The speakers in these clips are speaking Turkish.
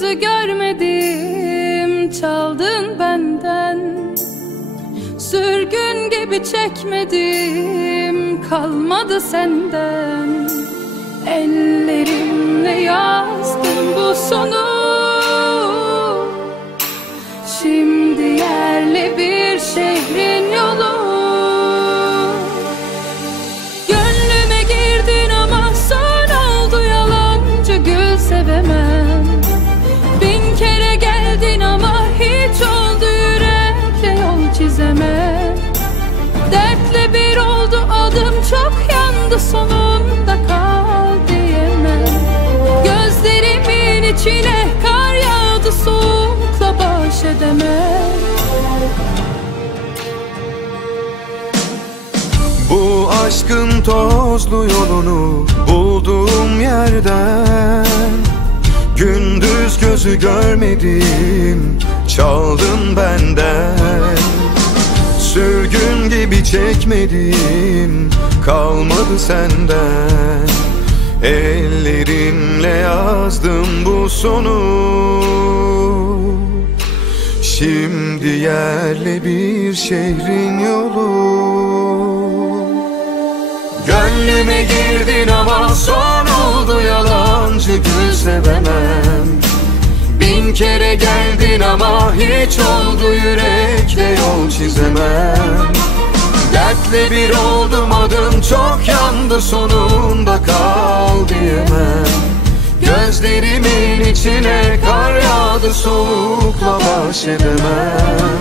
gözü görmedim, çaldın benden. Sürgün gibi çekmedim, kalmadı senden. Ellerimle yazdım bu sonu, şimdi yerli bir şehrin yolu. Gönlüme girdin ama son oldu, yalancı gül sevemem. Bin kere geldin ama hiç oldu, yürekle yol çizemem. Dertle bir oldu adım, çok yandı, sonunda kal diyemem. Gözlerimin içine kar yağdı, soğukla baş edemem. Bu aşkın tozlu yolunu bulduğum yerden, gündüz gözü görmedim, çaldın benden. Sürgün gibi çekmedim, kalmadı senden. Ellerimle yazdım bu sonu, şimdi yerli bir şehrin yolu. Gönlüme girdin ama son oldu, yalancı gül sevemem. Bin kere geldin ama hiç oldu, yürekle yol çizemem. Dertle bir oldum adım, çok yandı, sonunda kal diyemem. Gözlerimin içine kar yağdı, soğukla baş edemem.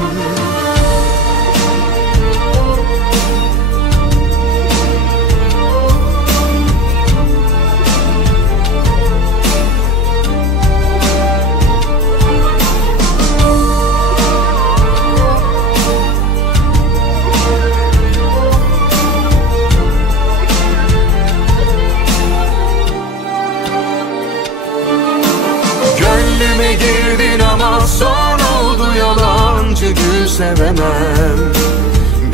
Gönlüme girdin ama son oldu, yalancı gül sevemem.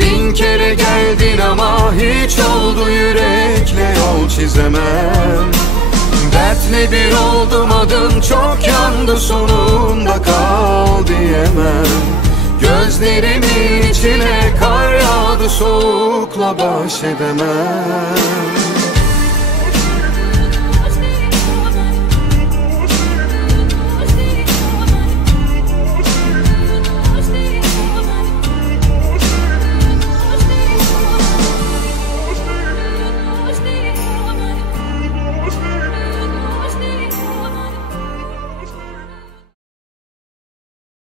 Bin kere geldin ama hiç oldu, yürekle yol çizemem. Dertle bir oldum adım, çok yandı, sonunda kal diyemem. Gözlerimin içine kar yağdı, soğukla baş edemem.